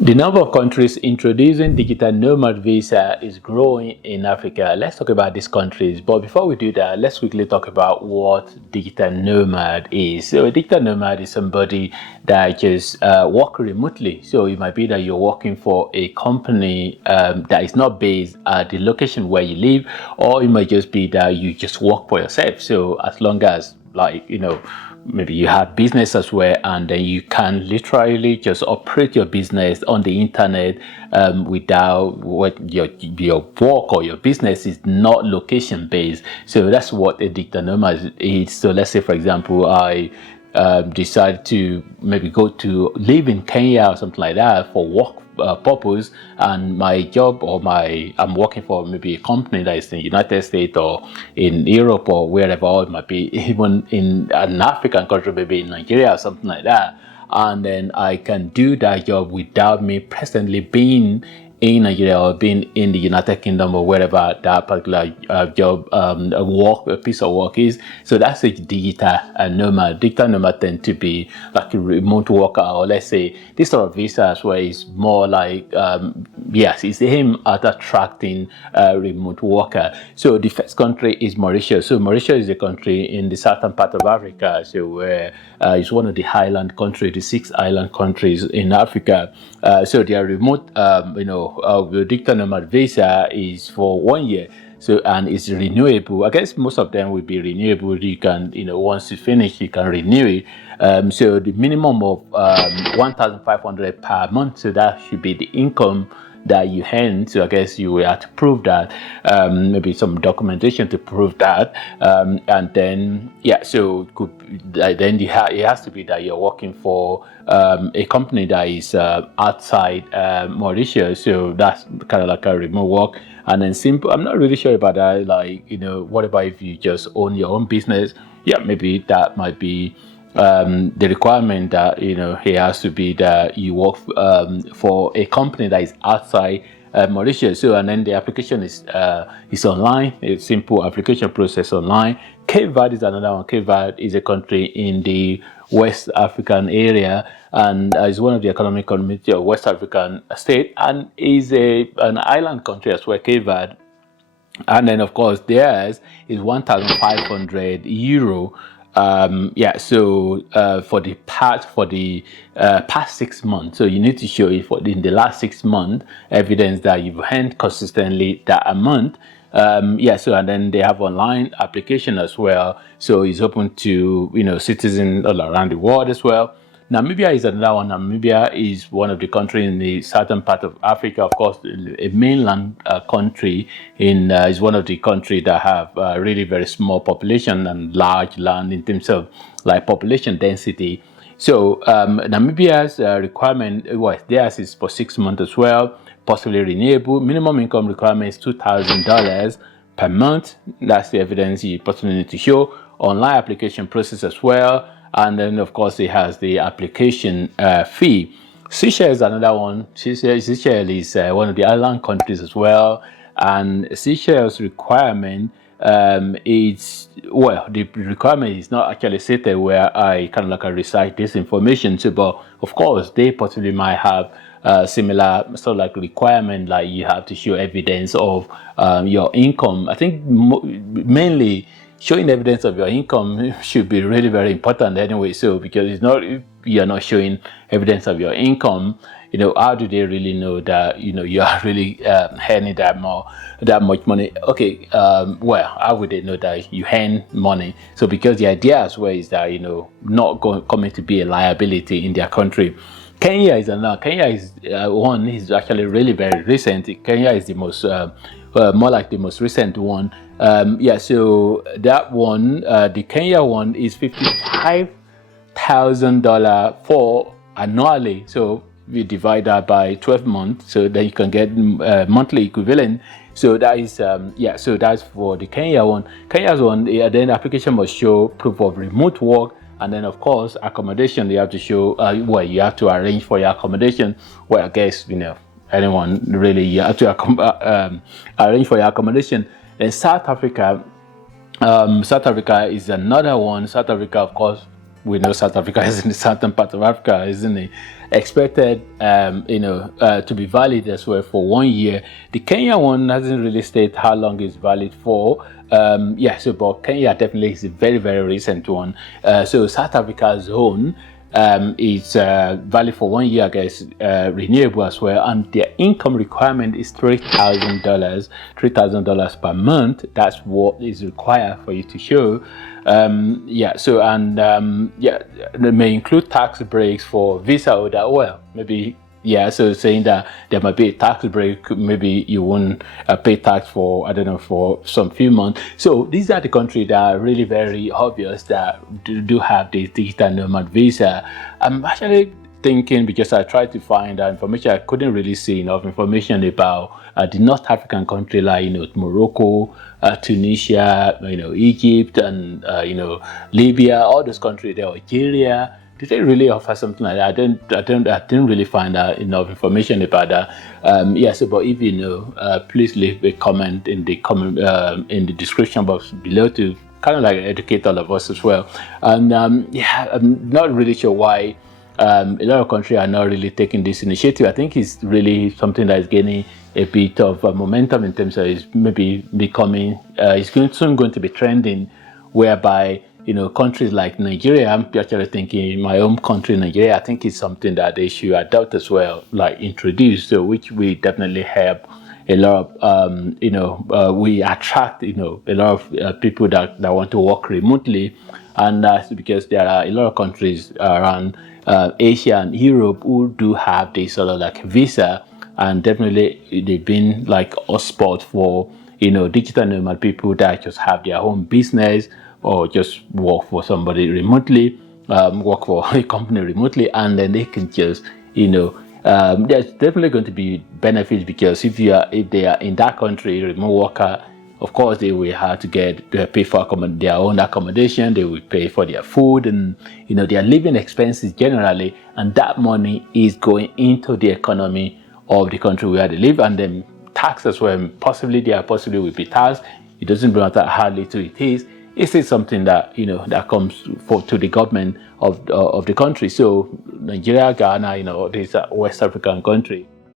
The number of countries introducing digital nomad visa is growing in Africa. Let's talk about these countries. But before we do that, let's quickly talk about what digital nomad is. So, a digital nomad is somebody that just work remotely. So, it might be that you're working for a company that is not based at the location where you live, or it might just be that you just work for yourself. So, as long as, like, maybe you have business as well, and then you can literally just operate your business on the internet without what your work or your business is not location based. So that's what a digital nomad is. So let's say, for example, I decide to maybe go to live in Kenya or something like that for work purpose, and my job or I'm working for maybe a company that is in the United States or in Europe or wherever, or it might be even in an African country, maybe in Nigeria or something like that, and then I can do that job without me presently being in Nigeria or being in the United Kingdom or wherever that particular job, a piece of work is. So that's a digital nomad. Digital nomad tend to be like a remote worker, or let's say this sort of visa as well is more like, yes, it's aimed at attracting remote worker. So the first country is Mauritius. So Mauritius is a country in the southern part of Africa. So where it's one of the island countries, the 6 island countries in Africa. So their remote, the digital nomad visa is for 1 year. So, and it's renewable. I guess most of them will be renewable. You can, once you finish, you can renew it. So the minimum of 1,500 per month. So that should be the income that you earn. So I guess you will have to prove that, maybe some documentation to prove that, and then so then it has to be that you're working for a company that is outside Mauritius. So that's kind of like a remote work. And then simple, I'm not really sure about that. Like, what about if you just own your own business? Yeah, maybe that might be the requirement that it has to be that you work for a company that is outside Mauritius. So, and then the application is online. A simple application process online. Cape Verde is another one. Cape Verde is a country in the West African area, and is one of the economic community of West African state, and is an island country as well, Cape Verde. And then of course theirs is 1,500 euro. So for the past 6 months, so you need to show it in the last 6 months evidence that you've earned consistently that amount. So and then they have online application as well, so it's open to citizens all around the world as well. Namibia is another one. Namibia is one of the countries in the southern part of Africa. Of course, a mainland country is one of the countries that have really very small population and large land in terms of like population density. So Namibia's requirement, theirs is for 6 months as well, possibly renewable. Minimum income requirement is $2,000 per month. That's the evidence you possibly need to show. Online application process as well. And then, of course, it has the application fee. Seychelles is another one. Seychelles is one of the island countries as well. And Seychelles requirement the requirement is not actually stated where I kind of like recite this information to, but of course, they possibly might have similar sort of like requirement, like you have to show evidence of your income. I think mainly showing evidence of your income should be really very important anyway. So because it's not, if you're not showing evidence of your income, how do they really know that you are really earning that much money? Okay, how would they know that you earn money? So because the idea as well is that not coming to be a liability in their country. Kenya is another. Kenya is one is actually really very recent. Kenya is the most more like the most recent one. So that one, the Kenya one, is $55,000 for annually. So we divide that by 12 months, so that you can get monthly equivalent. So that is so that's for the Kenya one. Kenya's one, then the application must show proof of remote work. And then, of course, accommodation, you have to show, you have to arrange for your accommodation. Well, I guess, anyone really, you have to arrange for your accommodation. And South Africa is another one. South Africa, of course, we know South Africa is in the southern part of Africa, isn't it? Expected, to be valid as well for 1 year. The Kenya one hasn't really stated how long it's valid for. But Kenya definitely is a very, very recent one. So South Africa's own is valid for 1 year, I guess, renewable as well, and their income requirement is $3,000 per month. That's what is required for you to show. They may include tax breaks for visa holder. Well, maybe. Yeah, so saying that there might be a tax break, maybe you won't pay tax for, I don't know, for some few months. So these are the countries that are really very obvious that do have the digital nomad visa. I'm actually thinking, because I tried to find that information, I couldn't really see enough information about the North African country like, Morocco, Tunisia, Egypt, and, Libya, all those countries there, Algeria. Did they really offer something like that? I didn't really find out enough information about that. But if you know, please leave a comment in the description box below to kind of like educate all of us as well. And I'm not really sure why a lot of countries are not really taking this initiative. I think it's really something that is gaining a bit of momentum in terms of it's maybe becoming, it's soon going to be trending, whereby countries like Nigeria, I'm actually thinking my own country, Nigeria, I think it's something that they should adopt as well, like introduce, so which we definitely help a lot of, we attract, a lot of people that want to work remotely. And that's because there are a lot of countries around Asia and Europe who do have this sort of like visa, and definitely they've been like a spot for, digital nomad people that just have their own business, or just work for somebody remotely, work for a company remotely, and then they can just, there's definitely going to be benefits, because if they are in that country, remote worker, of course they will have to pay for their own accommodation, they will pay for their food and their living expenses generally, and that money is going into the economy of the country where they live, and then tax as well. Possibly will be taxed. It doesn't matter how little it is. Is it something that that comes to the government of the country? So Nigeria, Ghana, these are West African country.